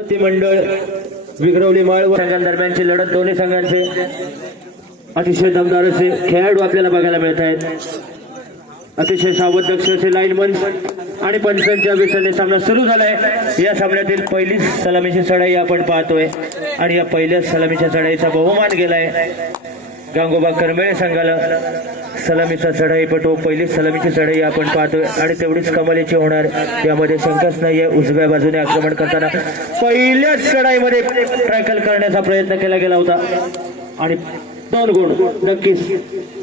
मंडळ विक्रवली माळ व संघांदरम्यानची लढत दोन्ही संघांचे अतिशय दमदार असे खेळाडू आपल्याला बघायला मिळत आहेत. अतिशय सावधक्ष असे लाईन मंच आणि पंचांच्या विसरणे सामना सुरू झालाय. या सामन्यातील पहिली सलामीची चढाई आपण पाहतोय. आणि या पहिल्याच सलामीच्या चढाईचा बहुमान गेलाय. गांगोबा करमेळे संघाला सलामीचा चढाईपटू पहिली सलामीची चढाई आपण पाहतोय. आणि तेवढीच कमालीची होणार. यामध्ये शंकाच नाहीये उजव्या बाजूने आक्रमण करताना पहिल्याच चढाईमध्ये ट्रॅकल करण्याचा प्रयत्न केला गेला होता. आणि दोन गुण नक्कीच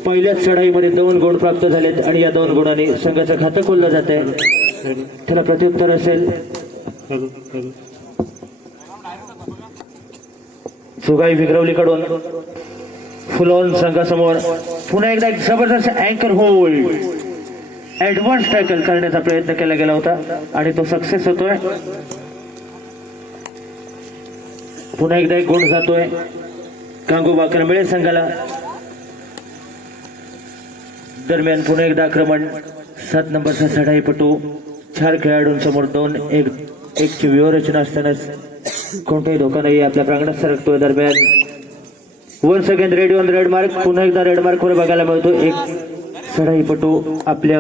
पहिल्याच चढाईमध्ये दोन गुण प्राप्त झालेत. आणि या दोन गुणांनी संघाचं खातं खोललं जात आहे त्याला प्रत्युत्तर असेल. सुगाई विग्रवलीकडून फुलॉन संघासमोर पुन्हा एकदा एक जबरदस्त अँकर होल्ड ऍडव्हान्स टॅकल करण्याचा प्रयत्न केला गेला होता आणि तो सक्सेस होतोय. पुन्हा एकदा एक गुण जातोय. कांगोबा करंबळे संघाला. दरम्यान पुन्हा एकदा आक्रमण. सात नंबरचा चढाईपटू चार खेळाडूंसमोर दोन एक एकची व्यूहरचना असतानाच कोणताही धोका नाही आपल्या प्रांगणात सरकतोय दरम्यान. One second raid on raid mark पुन्हा एकदा रेड मार्क वर बघायला मिळतो. एक चढाईपटू आपल्या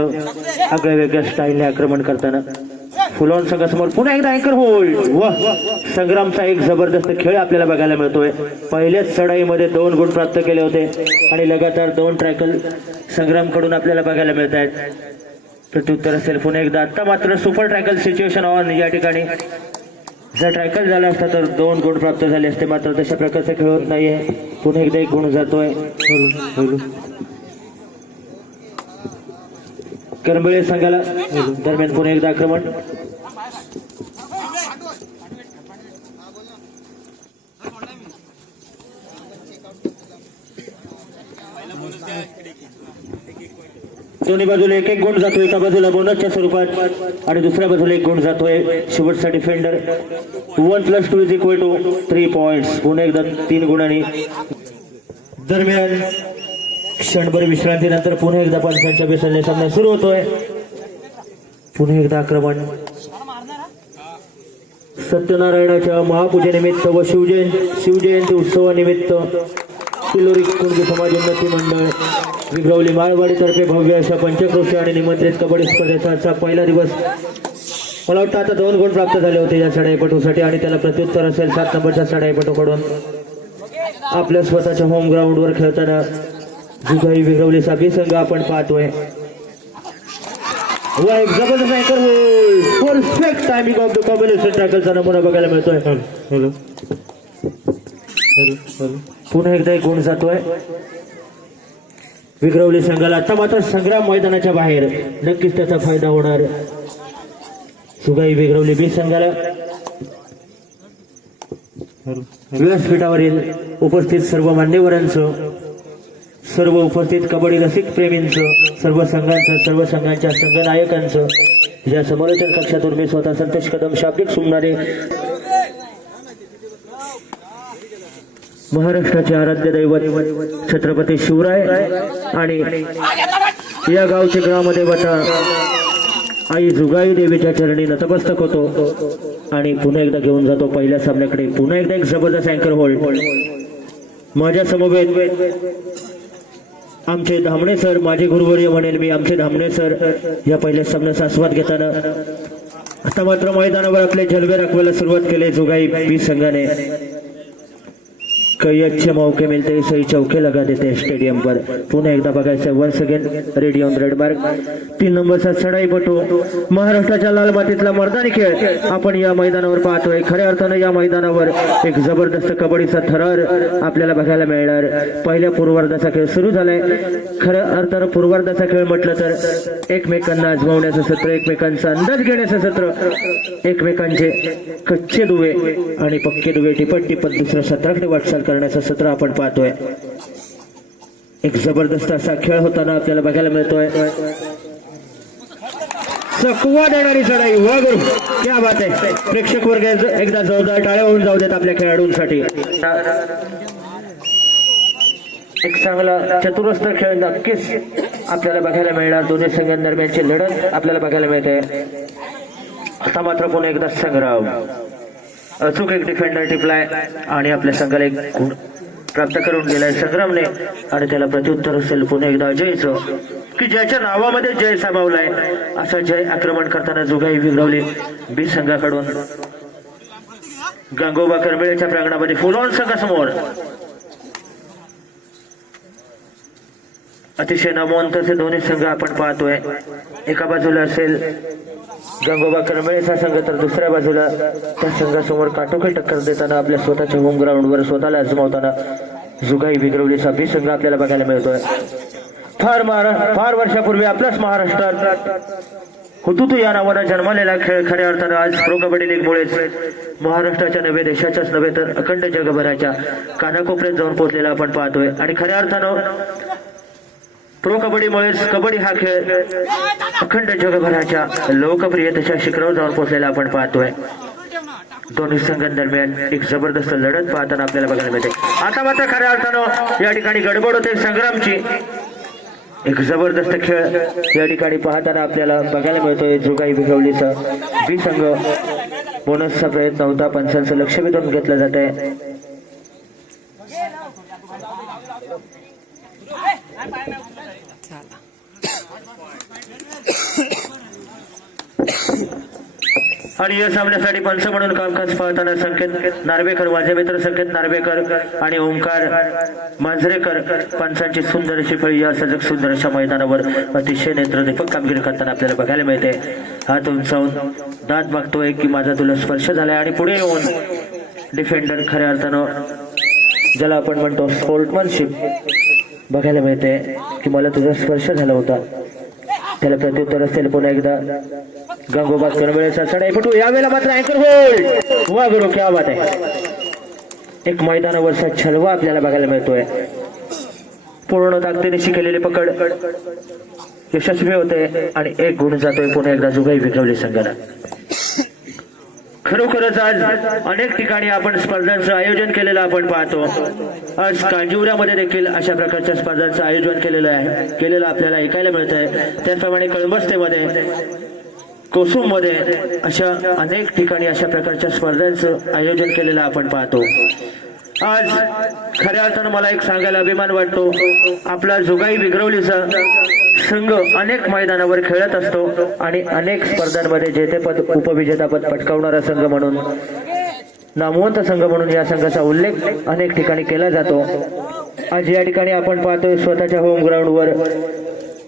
आगळ्या वेगळ्या स्टाईलने आक्रमण करताना. फुलॉन संघासमोर पुन्हा एकदा अँकर होल्ड वा संग्रामचा एक जबरदस्त खेळ आपल्याला बघायला मिळतोय. पहिल्याच चढाईमध्ये दोन गुण प्राप्त केले होते. आणि लगातार दोन ट्रॅकल संग्रामकडून आपल्याला बघायला मिळत आहेत प्रत्युत्तर असेल. पुन्हा एकदा आता मात्र सुपर ट्रॅकल सिच्युएशन ऑन या ठिकाणी. जर ट्रायकल झाला असता तर दोन गुण प्राप्त झाले असते मात्र तशा प्रकारचा खेळ होत नाहीये. पुन्हा एकदा एक गुण जातोय करंबळे संघाला दरम्यान पुन्हा एकदा आक्रमण. दोन्ही बाजूला एक एक गुण जातो एका बाजूला बोनसच्या स्वरूपात आणि दुसऱ्या बाजूला एक गुण जातोय. शेवटचा defender one plus two is equal to three point पुन्हा एकदा तीन गुणांनी. दरम्यान क्षणभर विश्रांतीनंतर पुन्हा एकदा पंचांच्या बेसरने सामना सुरू होतोय. पुन्हा एकदा आक्रमण. सत्यनारायणाच्या महापूजेनिमित्त व शिवजयंती शिवजयंती उत्सवानिमित्त किल्लोरी कुणबी समाज उन्नती मंडळ विग्रवली माळवाडीतर्फे भव्य अशा पंचक्रोशी आणि निमंत्रित कबड्डी स्पर्धेचा आजचा पहिला दिवस. मला वाटतं आता दोन गुण प्राप्त झाले होते या चढाईपटूसाठी आणि त्याला प्रत्युत्तर असेल सात नंबरच्या चढाईपटूकडून आपल्या स्वतःच्या होम ग्राउंडवर खेळताना जुगाई विग्रवली साबी संघ आपण पाहतोय. वा एक जबरदस्त अँकर perfect timing of the combination टॅकलचा नमुना बघायला मिळतोय. Hello hello hello. पुन्हा एकदा एक गुण जातोय. विग्रवली संघाला आता मात्र संग्राम मैदानाच्या बाहेर. नक्कीच त्याचा फायदा होणार. सुगाई विग्रवली बी संघाला. व्यासपीठावरील उपस्थित सर्व मान्यवरांचं सर्व उपस्थित कबड्डी रसिक प्रेमींचं सर्व संघांचं सर्व संघांच्या संघनायकांचं या समालोचन कक्षातून मी स्वतः संतोष कदम शाब्दिक सुमणारे महाराष्ट्राचे आराध्य दैवत छत्रपती शिवराय आणि या गावचे ग्रामदेवता आई जुगाई देवीच्या चरणी नतमस्तक होतो आणि पुन्हा एकदा घेऊन जातो पहिल्या सामन्याकडे. पुन्हा एकदा एक जबरदस्त अँकर होल्ड माझ्या समवेत आमचे धामणे सर माझे गुरुवर्य म्हणेल मी आमचे धामणे सर या पहिल्या सामन्याचा आस्वाद घेताना आता मात्र मैदानावर आपले जलवे राखवायला सुरुवात केली जुगाई बी संघाने. कई अच्छे मौके मिलते हैं सही चौके लगा देते हैं स्टेडियम पर पुन्हा एकदा बघायचं one second ready on raid mark तीन नंबरचा चढाई पटू. महाराष्ट्राच्या लाल मातीतला मर्दानी खेळ. आपण या मैदानावर पाहतोय. खऱ्या अर्थानं या मैदानावर एक जबरदस्त कबड्डीचा थरार आपल्याला बघायला मिळणार. पहिल्या पूर्वार्धाचा खेळ सुरू झालाय. खऱ्या अर्थानं पूर्वार्धाचा खेळ म्हटलं तर एकमेकांना आजमावण्याचं सत्र एकमेकांचा अंदाज घेण्याचं सत्र एकमेकांचे कच्चे दुवे आणि पक्के दुवे टिपट टिपट दुसऱ्या सत्राकडे वाटचाल करण्याचं सत्र आपण पाहतोय. एक जबरदस्त असा खेळ होताना आपल्याला बघायला मिळतोय. चकवा देणारी चढाई वा गुरु क्या बात आहे. प्रेक्षक वर्ग एकदा जोरदार टाळ्या होऊन जाऊ देत आपल्या खेळाडूंसाठी. एक चांगला चतुरस्थ खेळ नक्कीच आपल्याला बघायला मिळणार. दोन्ही संघांदरम्यानची लढत आपल्याला बघायला मिळते. आता मात्र पुन्हा एकदा संग्राम. अचूक एक डिफेंडर टिपलाय आणि आपल्या संघाला एक गुण प्राप्त करून गेलाय संग्रामने. आणि त्याला प्रत्युत्तर असेल पुन्हा एकदा जयचं की ज्याच्या नावामध्ये जय सामावलाय असा जय आक्रमण करताना जुगाई विगळवली बी संघाकडून गंगोबा करबेळेच्या प्रांगणामध्ये फुलॉन संघासमोर. अतिशय नामवंत असे दोन्ही संघ आपण पाहतोय. एका बाजूला असेल गंगोबा करमळेचा संघ तर दुसऱ्या बाजूला. त्या संघासमोर काटोकाट टक्कर देताना आपल्या स्वतःच्या होम ग्राउंडवर स्वतःला आजमावताना जुगाई विग्रवलीचा बी संघ आपल्याला बघायला मिळतोय. फार महाराष्ट्र फार वर्षापूर्वी आपल्याच महाराष्ट्रात हुतुतू या नावानं जन्मलेला खेळ खऱ्या अर्थानं आज प्रो कबड्डी लीगमुळेच महाराष्ट्राच्या नव्हे देशाच्याच नव्हे तर अखंड जगभराच्या कानाकोपऱ्यात जाऊन पोहोचलेला आपण पाहतोय. आणि खऱ्या अर्थानं प्रो कबड्डीमुळेच कबड्डी हा खेळ अखंड जगभराच्या लोकप्रियतेच्या शिखरावर जाऊन पोहोचलेला आपण पाहतोय दोन्ही संघांदरम्यान एक जबरदस्त लढत पाहताना आपल्याला बघायला मिळते आता मात्र खऱ्या अर्थानं या ठिकाणी गडबड होते संग्रामची एक जबरदस्त खेळ या ठिकाणी पाहताना आपल्याला बघायला मिळतोय जुगाई बिघवलीचा बी संघ बोनसचा प्रयत्न होता पंचांचं लक्ष वेधून घेतलं जात आहे आणि या सामन्यासाठी पंच म्हणून कामकाज पाहताना संकेत नार्वेकर माझे मित्र संकेत नार्वेकर आणि ओंकार मांजरेकर पंचांची सुंदर अशी फळी या सजग सुंदर अशा मैदानावर अतिशय नेत्रदीपक कामगिरी करताना आपल्याला बघायला मिळते. हात उंचावून दात मागतोय की माझा तुला स्पर्श झालाय आणि पुढे येऊन डिफेंडर खऱ्या अर्थानं ज्याला आपण म्हणतो स्पोर्टमनशिप बघायला मिळते की मला तुझा स्पर्श झाला होता. त्याला प्रत्युत्तर असेल पुन्हा एकदा. गंगोबा करंबळेचा चढाईपटू यावेळेला मात्र अँकर होईल. वा गुरु क्या बात आहे. एक मैदानावरचा छलवा आपल्याला बघायला मिळतोय. पूर्ण ताकदीने केलेली पकड. यशस्वी होते आणि एक गुण जातोय. पुन्हा एकदा जुगाई विकवली संघाला. खरोखरच आज अनेक ठिकाणी आपण स्पर्धांचं आयोजन केलेलं आपण पाहतो. आज कांजीवऱ्यामध्ये देखील अशा प्रकारच्या स्पर्धांचं आयोजन केलेलं आहे. केलेलं आपल्याला ऐकायला मिळत आहे. त्याचप्रमाणे कळंबस्तेमध्ये कोसुममध्ये अशा अनेक ठिकाणी अशा प्रकारच्या स्पर्धांचं आयोजन केलेलं आपण पाहतो. आज खऱ्या अर्थानं मला एक सांगायला अभिमान वाटतो. आपला जोगाई विग्रवलीचा संघ अनेक मैदानावर खेळत असतो आणि अनेक स्पर्धांमध्ये जेतेपद उपविजेतापद पटकावणारा संघ म्हणून नामवंत संघ म्हणून या संघाचा उल्लेख अनेक ठिकाणी केला जातो. आज या ठिकाणी आपण पाहतोय स्वतःच्या होम ग्राउंडवर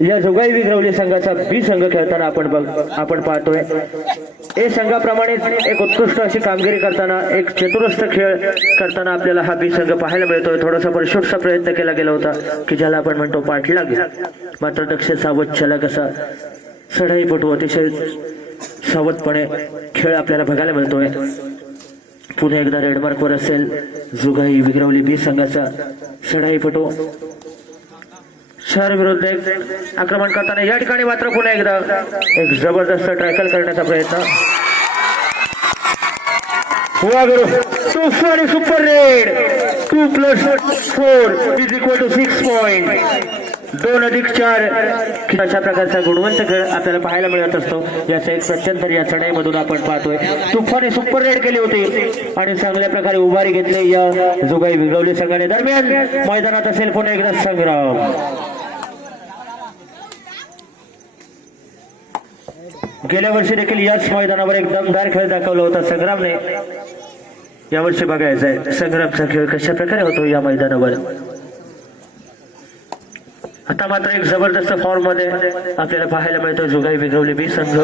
या जोगाई विग्रवली संघाचा बी संघ खेळताना आपण बघ आपण पाहतोय. हे संघाप्रमाणेच एक उत्कृष्ट अशी कामगिरी करताना एक चतुरस्थ खेळ करताना आपल्याला हा बी संघ पाहायला मिळतोय. थोडासा परिशुटचा प्रयत्न केला गेला होता की ज्याला आपण म्हणतो पाठलाग. मात्र दक्ष सावध छला कसा चढाईपटू अतिशय सावधपणे खेळ आपल्याला बघायला मिळतोय. पुन्हा एकदा रेडमार्कवर असेल. जुगाई विग्रवली बी संघाचा सढाईपटू शहर विरुद्ध एक आक्रमण करताना या ठिकाणी मात्र पुन्हा एकदा एक जबरदस्त ट्रॅकल करण्याचा प्रयत्न. आणि super raid two plus four is equal to six point दोन अधिक चार. अशा प्रकारचा गुणवंत खेळ आपल्याला पाहायला मिळत असतो. याचं एक प्रत्यंतर या चढाईमधून आपण पाहतोय. तुफाने सुपर रेड केली होती. आणि चांगल्या प्रकारे उभारी घेतली. या जुगाई विगवली संघाने दरम्यान मैदानात असेल पुन्हा एकदा संग्राम. गेल्या वर्षी देखील याच मैदानावर एक दमदार खेळ दाखवला होता संग्रामने. यावर्षी बघायचं आहे संग्रामचा खेळ कशा प्रकारे होतो या मैदानावर? आता मात्र एक जबरदस्त फॉर्ममध्ये आपल्याला पाहायला मिळतो जुगाई विघवली बी संघ.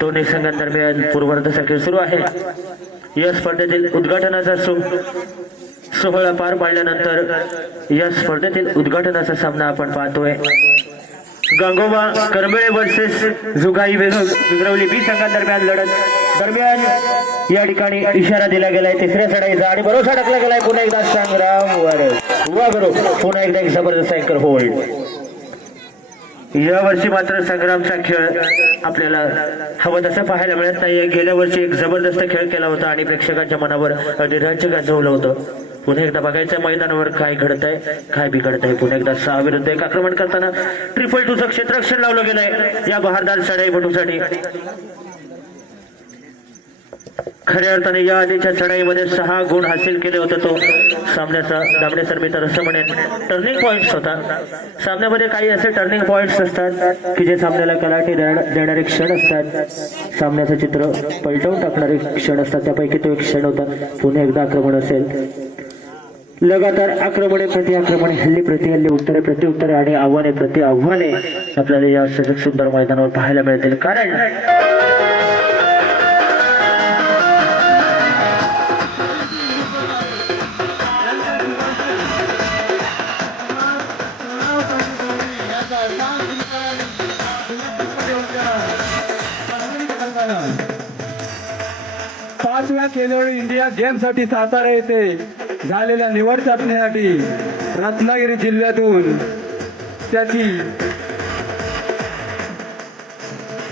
दोन्ही संघांदरम्यान पूर्वार्धाचा खेळ सुरू आहे. या स्पर्धेतील उद्घाटनाचा सोहळा पार पाडल्यानंतर या स्पर्धेतील उद्घाटनाचा सामना आपण पाहतोय. गंगोबा करबळे वर्सेस जुगाई विग- विग्रवली बी संघांदरम्यान लढत दरम्यान या ठिकाणी इशारा दिला गेलाय. तिसऱ्या सडाईचा आणि भरोसा टाकला गेलाय. पुन्हा एकदा संग्राम वर पुन्हा एकदा एक जबरदस्त अँकर होल्ड या वर्षी मात्र संग्रामचा खेळ आपल्याला हवं तसं पाहायला मिळत नाही गेल्या वर्षी एक जबरदस्त खेळ केला होता आणि प्रेक्षकांच्या मनावर अधिराज्य गाजवलं होतं. पुन्हा एकदा बघायचं मैदानावर काय घडत आहे काय बिघडत आहे पुन्हा एकदा सहा विरुद्ध एक आक्रमण करताना ट्रिपल टूचं क्षेत्ररक्षण लावलं गेलंय या बहारदार चढाईपटूसाठी. खऱ्या अर्थाने या आधीच्या चढाईमध्ये सहा गुण हासिल केले होते तो. सामन्याचा दामणे सर मी तर असं म्हणेन टर्निंग पॉईंट्स होता. सामन्यामध्ये काही असे टर्निंग पॉईंट्स असतात की जे सामन्याला कलाटी देणारे क्षण असतात. सामन्याचं चित्र पलटवून टाकणारे क्षण असतात त्यापैकी तो एक क्षण होता. पुन्हा एकदा आक्रमण असेल. लगातार आक्रमणे प्रति आक्रमणे हल्ली प्रति हल्ली उत्तरे प्रति उत्तरे आणि आव्हाने प्रति आव्हाने आपल्याला या सजग सुंदर मैदानावर पाहायला मिळतील. कारण पाचव्या खेलो इंडिया गेमसाठी सातारा येते झालेल्या निवड चाचणीसाठी रत्नागिरी जिल्ह्यातून त्याची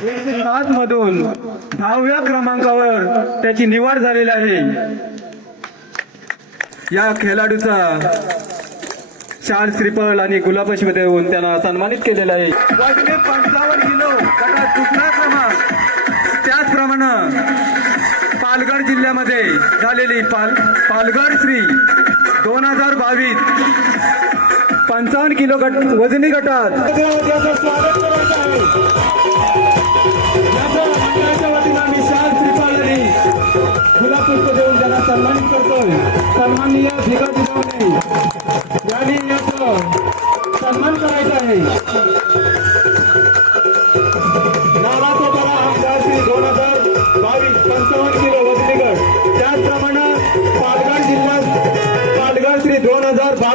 एकशे सात मधून दहाव्या क्रमांकावर त्याची निवड झालेली आहे. या खेळाडूचा चार श्रीफळ आणि गुलाबशी देऊन त्यांना सन्मानित केलेला आहे. पालघर जिल्ह्यामध्ये झालेली पाल पालघर श्री दोन हजार बावीस पंचावन्न किलो गट वजनी गटात. गुलाब पुष्प देऊन त्यांना सन्मानित करतोय सन्माननीय भिगा जिजावणे यांनी सन्मान करायचा आहे. नावाचा बरा आमदार श्री दोन हजार बावीस पंचावन्न किलो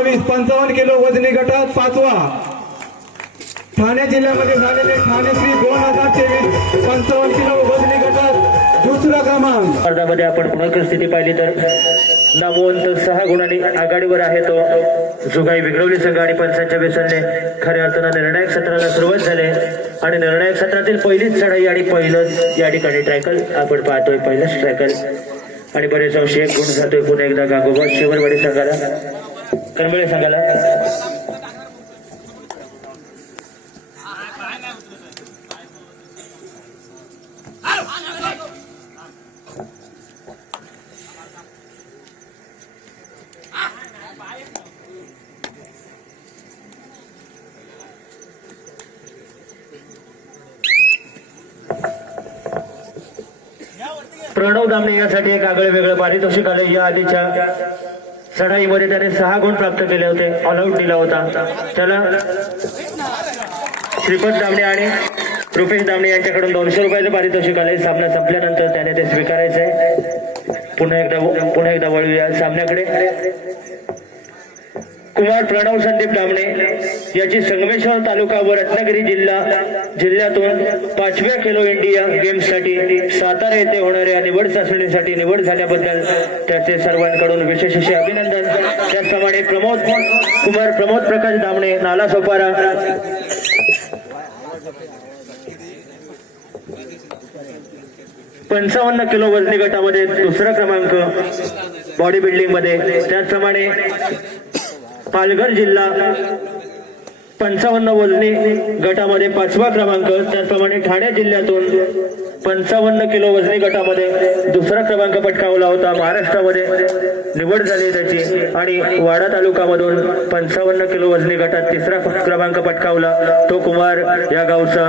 हजार बावीस पंचावन्न किलो वजनी गटात पाचवा. ठाणे जिल्ह्यामध्ये झालेले ठाणे श्री दोन हजार तेवीस पंचावन्न किलो वजनी गटात दुसरा क्रमांक. स्पर्धामध्ये आपण पुन्हा स्थिती पाहिली तर नामवंत सहा गुणांनी आघाडीवर आहे तो. जुगाई विघडवली संघ आणि पंचांच्या बेसनने खऱ्या अर्थानं निर्णायक सत्राला सुरुवात झाली. आणि निर्णायक सत्रातील पहिलीच चढाई आणि पहिलंच या ठिकाणी ट्रॅकल आपण पाहतोय पहिलंच ट्रॅकल. आणि बरेच अंशी एक गुण जातोय पुन्हा एकदा गागोबा शिवरवाडी संघाला. करंबळे सांगायला. प्रणव दामने यासाठी एक आगळे वेगळं पारितोषिक आलं. या आधीच्या चढाईमध्ये त्याने सहा गुण प्राप्त केले होते. ऑल आउट दिला होता. त्याला श्रीपद दामणे आणि रुपेश दामणे यांच्याकडून दोनशे रुपयाचं पारितोषिक आले सामना संपल्यानंतर त्याने ते स्वीकारायचं आहे पुन्हा एकदा पुन्हा एकदा वळूया सामन्याकडे. कुमार प्रणव संदीप दामणे याची संगमेश्वर तालुका व रत्नागिरी जिल्हा जिल्ह्यातून पाचव्या खेलो इंडिया गेम्ससाठी सातारा येथे होणाऱ्या निवड चाचणीसाठी निवड झाल्याबद्दल त्याचे सर्वांकडून विशेष असे अभिनंदन. त्याचप्रमाणे प्रमोद कुमार प्रमोद प्रकाश दामणे नाला सोपारा. पंचावन्न किलो वजनी गटामध्ये दुसरा क्रमांक बॉडी बिल्डिंगमध्ये. त्याचप्रमाणे पालघर जिल्हा पंचावन्न वजनी गटामध्ये पाचवा क्रमांक त्याचप्रमाणे ठाणे जिल्ह्यातून पंचावन्न किलो वजनी गटामध्ये दुसरा क्रमांक पटकावला होता. महाराष्ट्रामध्ये निवड झाली त्याची. आणि वाडा तालुक्यामधून पंचावन्न किलो वजनी गटात तिसरा क्रमांक पटकावला. तो कुमार या गावचा.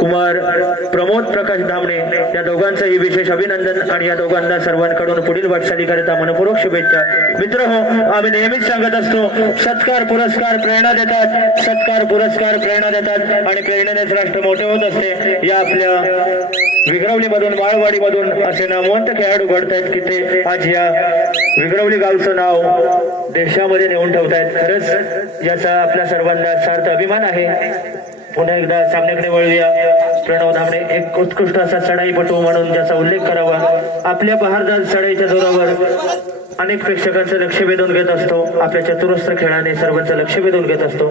कुमार प्रमोद प्रकाश धामणे या दोघांचंही विशेष अभिनंदन आणि या दोघांना सर्वांकडून पुढील वाटचालीकरिता मनपूर्वक शुभेच्छा. मित्र हो आम्ही नेहमीच सांगत असतो सत्कार पुरस्कार प्रेरणा देतात. सत्कार पुरस्कार प्रेरणा देतात. आणि प्रेरणेनेच राष्ट्र मोठे होत असते. या आपल्या विग्रवली मधून माळवाडी मधून असे नामवंत खेळाडू घडत आहेत की ते आज या विग्रवली गावचं नाव देशामध्ये नेऊन ठेवतायत. खरंच याचा आपल्या सर्वांना सार्थ अभिमान आहे. पुन्हा एकदा सामन्याकडे वळूया. प्रणव धामणे एक उत्कृष्ट असा चढाईपटू म्हणून ज्याचा उल्लेख करावा. आपल्या बहारदार चढाईच्या जोरावर अनेक प्रेक्षकांचं लक्ष वेधून घेत असतो. आपल्या चतुरस्र खेळाने सर्वांचं लक्ष वेधून घेत असतो.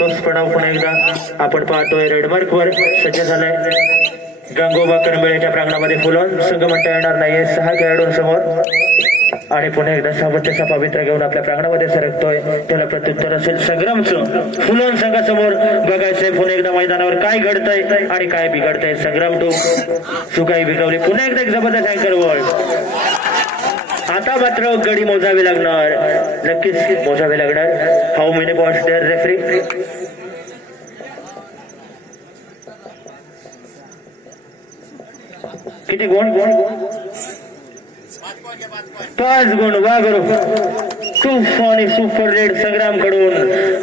तोच प्रणव पुन्हा एकदा आपण पाहतोय रेडमार्क वर सज्ज झालाय. गंगोबा करंबेळेच्या प्रांगणामध्ये फुलवून संघ म्हणता येणार नाहीये. सहा खेळाडूंसमोर. आणि पुन्हा एकदा सामर्थ्याचा पवित्र घेऊन आपल्या प्रांगणामध्ये सरकतोय. त्याला प्रत्युत्तर असेल संग्रामचं. फुलवून संघासमोर बघायचंय. पुन्हा एकदा मैदानावर काय घडतंय आणि काय बिघडतंय संग्राम टू सुकाई बिघडवली पुन्हा एकदा एक जबरदस्त अँकर वर्ल्ड आता मात्र गडी मोजावी लागणार. नक्कीच मोजावी लागणार. How many points there referee. किती गुण? गुण पाच गुण वा आणि सुपर रेड संग्रामकडून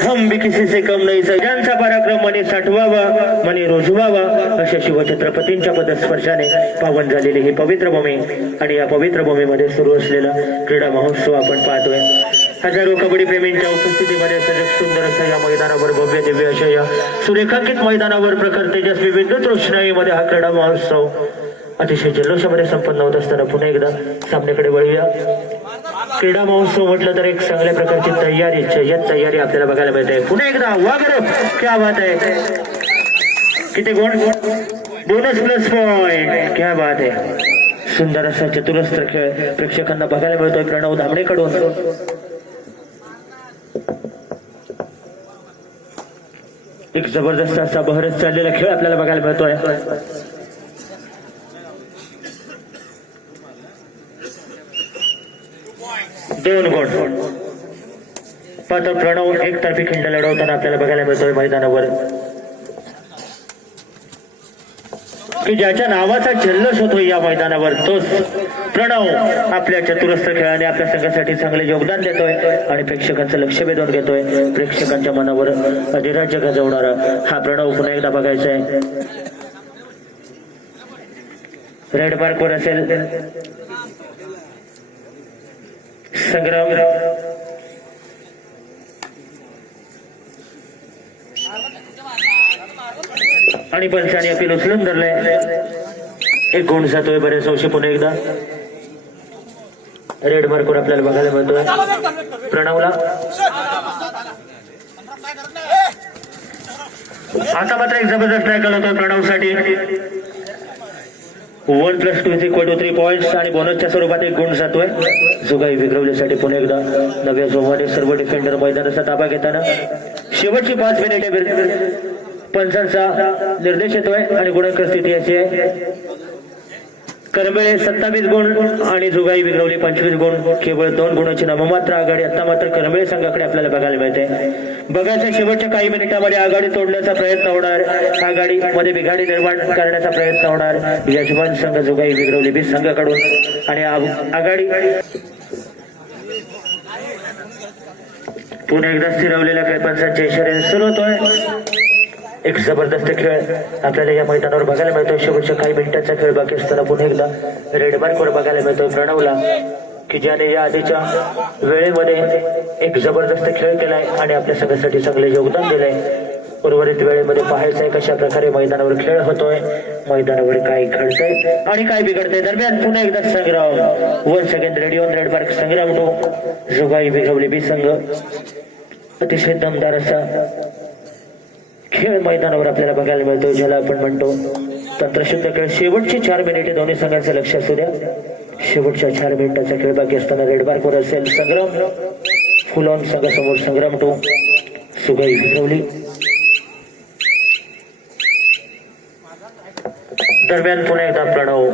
हम भी किसी से कम नाही ज्यांचा पराक्रम म्हणे साठवावा म्हणे रुजवावा अशा शिवछत्रपतींच्या पदस्पर्शाने पावन झालेली ही पवित्र भूमी. आणि या पवित्र भूमीमध्ये सुरू असलेला क्रीडा महोत्सव आपण पाहतोय. हजारो कबड्डी प्रेमींच्या उपस्थितीमध्ये सजग सुंदर असं या मैदानावर भव्य दिव्य अशा या सुरेखांकित मैदानावर प्रखर तेजस्वी विद्युत रोषणाईमध्ये हा क्रीडा महोत्सव अतिशय जल्लोषामध्ये संपन्न होत असताना पुन्हा एकदा सामन्याकडे वळूया. क्रीडा महोत्सव म्हटलं तर एक चांगल्या प्रकारची तयारी जय्यत तयारी आपल्याला बघायला मिळते. पुन्हा एकदा वागर क्या बात आहे. किती गुण बोनस प्लस पॉइंट क्या बात आहे. सुंदर असा चतुरस्त्र खेळ प्रेक्षकांना बघायला मिळतोय प्रणव धामणेकडून. एक जबरदस्त असा बहरच चाललेला खेळ आपल्याला बघायला मिळतोय. दोन गुण मात्र प्रणव एकतर्फी खिंड लढवताना आपल्याला बघायला मिळतोय मैदानावर. की ज्याच्या नावाचा जल्लोष होतो या मैदानावर तोच प्रणव आपल्या चतुरस्थ खेळाने आपल्या संघासाठी चांगले योगदान देतोय आणि प्रेक्षकांचं लक्ष वेधून घेतोय. प्रेक्षकांच्या मनावर अधिराज्य गाजवणारा हा प्रणव पुन्हा एकदा बघायचा आहे रेड मार्कवर असेल. संग्राम. आणि पंचाने अपील उचलून धरलंय. एक गुण जातोय बरेच अंशी पुन्हा एकदा. रेड मार्कवर आपल्याला बघायला मिळतोय. प्रणवला. आता मात्र एक जबरदस्त टॅकल होतोय प्रणवसाठी. One plus two equal to three points आणि बोनसच्या स्वरूपात एक गुण जातोय. जो काही विक्रवल्यासाठी पुन्हा एकदा नव्या जोमाने सर्व डिफेंडर मैदानाचा ताबा घेताना शेवटची पाच मिनिटे पंचांचा निर्देश येतोय आणि गुणांक स्थिती अशी आहे. करबळे सत्तावीस गुण आणि जुगाई विग्रवली पंचवीस गुण केवळ दोन गुणाची नाममात्र आघाडी आता मात्र करबळे संघाकडे आपल्याला बघायला मिळते. बघायच्या शेवटच्या काही मिनिटांमध्ये आघाडी तोडण्याचा प्रयत्न होणार. आघाडी मध्ये बिघाडी निर्माण करण्याचा प्रयत्न होणार. यजमान संघ जुगाई विग्रवली बी संघाकडून. आणि आघाडी पुन्हा एकदा स्थिरवलेल्या कैपांचा जयशर्य सुरू होतोय. एक जबरदस्त खेळ आपल्याला या मैदानावर बघायला मिळतोय. शेवटच्या काही मिनिटांचा खेळ बाकी असताना पुन्हा एकदा रेड मार्कवर बघायला मिळतोय प्रणवला की ज्याने या आधीच्या वेळेमध्ये एक जबरदस्त खेळ केलाय आणि आपल्या सगळ्यासाठी चांगले योगदान दिलंय. उर्वरित वेळेमध्ये पाहायचंय कशा प्रकारे मैदानावर खेळ होतोय मैदानावर काय घडतंय आणि काय बिघडतंय. दरम्यान पुन्हा एकदा Sangram one second radio raid mark Sangram to जुगाई बिघवली बी संघ अतिशय दमदार असा खेळ मैदानावर आपल्याला बघायला मिळतो. ज्याला आपण म्हणतो तंत्रशुद्ध खेळ. शेवटची चार मिनिटे दोन्ही संघांचं लक्ष असू द्या. शेवटच्या चार मिनिटाचा खेळ बाकी असताना रेड मार्कवर असेल संग्राम. फुल ऑन संघासमोर संग्राम टू. सुगाई फिरवली. दरम्यान पुन्हा एकदा प्रणव.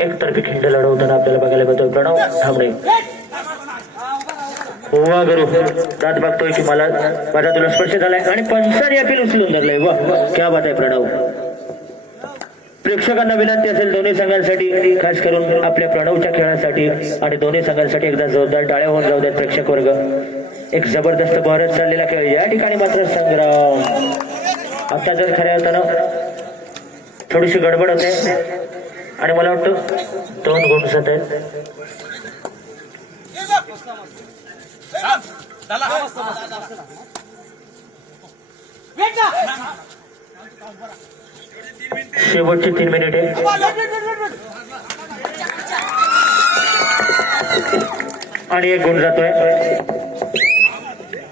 एकतर्फी खिंड लढवताना आपल्याला बघायला मिळतो प्रणव. थांबणे वा गुरु दात बघतोय की मला माझा तुला स्पर्श झालाय आणि पंचाने अपील उचलून धरलंय. वा क्या बात आहे प्रणव. प्रेक्षकांना विनंती असेल दोन्ही संघांसाठी खास करून आपल्या प्रणवच्या खेळासाठी. आणि दोन्ही संघांसाठी एकदा जोरदार टाळ्या होऊन जाऊ द्यात प्रेक्षक वर्ग. एक जबरदस्त भारत चाललेला खेळ. या ठिकाणी मात्र संग्राम. आता जर खऱ्या अर्थानं थोडीशी गडबड होते. आणि मला वाटतं दोन गुण सत आहेत शेवटची तीन मिनिटे. आणि एक गुण जातोय.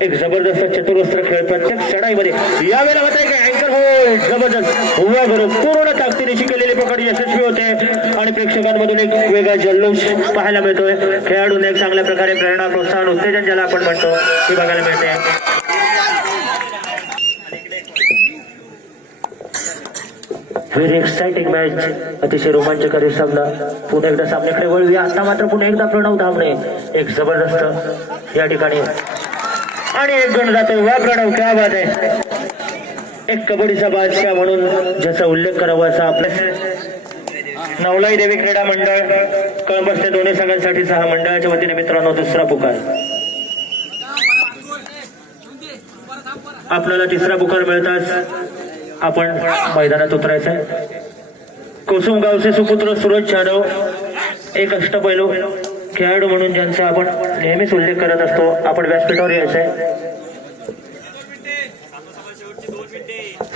एक जबरदस्त चतुरस्त्र खेळ प्रत्येक चढाईमध्ये यावेळेला होत आहे काय? अँकर होय जबरदस्त. उभ्या बरोबर पूर्ण ताकदीनिशी केलेली पकड यशस्वी होते. आणि प्रेक्षकांमधून एक वेगळा जल्लोष पाहायला मिळतोय. खेळाडूंना एक चांगल्या प्रकारे प्रेरणा प्रोत्साहन उत्तेजन ज्याला आपण म्हणतो हे बघायला मिळते. व्हेरी एक्साइटिंग मॅच अतिशय रोमांचकारी सामना. पुन्हा एकदा सामन्याकडे वळूया. आता मात्र पुन्हा एकदा प्रणव धामणे एक जबरदस्त या ठिकाणी आणि एक गण जातोय वा प्रणव क्या बात आहे एक कबड्डीचा बादशाह म्हणून ज्याचा उल्लेख करावा असा आपल्या नवलाई देवी क्रीडा मंडळ कळंबसचे दोन्ही संघांसाठी सहा मंडळाच्या वतीने मित्रांनो दुसरा पुकार. आपल्याला तिसरा पुकार मिळताच आपण मैदानात उतरायचं आहे. कोसुम गावचे सुपुत्र सूरज जाधव एक अष्टपैलू. खेळाडू म्हणून ज्यांचा आपण नेहमीच उल्लेख करत असतो आपण व्यासपीठावर यायचंय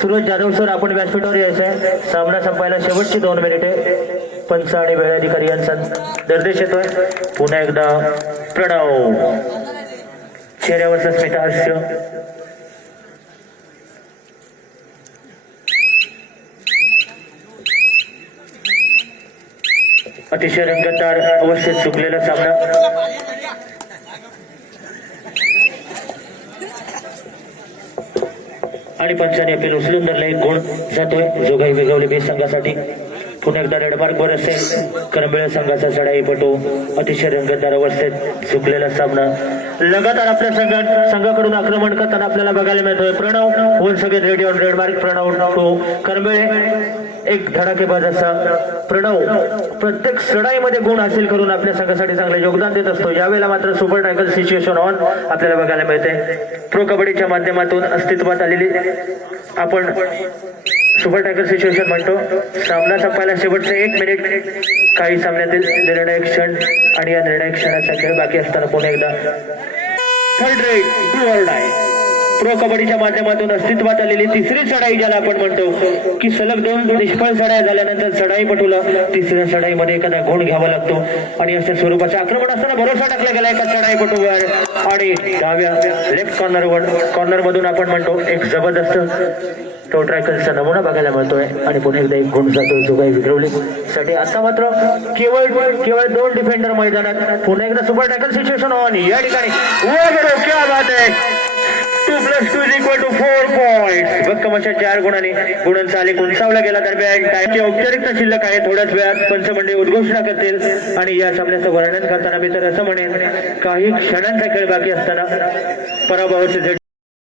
सुरज जाधव सर आपण व्यासपीठावर यायचंय सामना संपायला शेवटची दोन मिनिटे. पंच आणि वेळ अधिकारी यांचा निर्देश येतोय. पुन्हा एकदा प्रणव. चेहऱ्यावरचं स्मितहास्य अतिशय रंगतदार अवस्थेत चुकलेला सामना. आणि पंचाने अपील उचलून धरला. एक गुण जातोय. जो काही वेगवले बे संघासाठी. पुन्हा एकदा रेडमार्क वर असेल. करंबेळ संघाचा चढाईपटू अतिशय रंगतदार अवस्थेत चुकलेला सामना. लगातार आपल्या संघात संघाकडून आक्रमण करताना आपल्याला बघायला मिळतोय. प्रणव वन सगळे ready on raid mark Pranav Karambele एक धडाकेबाज असा प्रणव प्रत्येक चढाईमध्ये गुण हासिल करून आपल्या संघासाठी चांगलं योगदान देत असतो. यावेळेला मात्र सुपर टायगल सिच्युएशन ऑन आपल्याला बघायला मिळते. प्रो कबड्डीच्या माध्यमातून अस्तित्वात आलेली आपण सुपर टायगर सिच्युएशन म्हणतो. सामना संपायला शेवटचे एक मिनिट. काही सामन्यातील निर्णायक क्षण आणि या निर्णायक क्षणाचा खेळ बाकी असताना पुन्हा एकदा. Third raid do or die pro कबड्डीच्या माध्यमातून अस्तित्वात आलेली तिसरी चढाई ज्याला आपण म्हणतो की सलग दोन निष्फळ चढाई झाल्यानंतर चढाई पटूला. तिसऱ्या चढाईमध्ये एखादा गुण घ्यावा लागतो. आणि अशा स्वरूपाचे आक्रमण असताना भरोसा टाकला गेला एका चढाई पटूवर आणि डाव्या लेफ्ट कॉर्नरवर कॉर्नर मधून आपण म्हणतो एक जबरदस्त तो ट्रॅकलचा नमुना बघायला मिळतोय. आणि पुन्हा एकदा एक गुण जातोय जो काही विक्रवली साठी आता मात्र केवळ केवळ दोन डिफेंडर मैदानात पुन्हा एकदा सुपर टॅकल सिच्युएशन ऑन या ठिकाणी. क्या बात आहे. Two plus two is equal to four point भक्कम अशा चार गुणांनी गुणन चालिक उंचावला गेला दरम्यान टाइमची औपचारिकता शिल्लक आहे. थोड्याच वेळात पंचमंडळी उद्घोषणा करतील. आणि या सामन्याचं वर्णन करताना मी तर असं म्हणेन काही क्षणांचा खेळ बाकी असताना पराभवाचे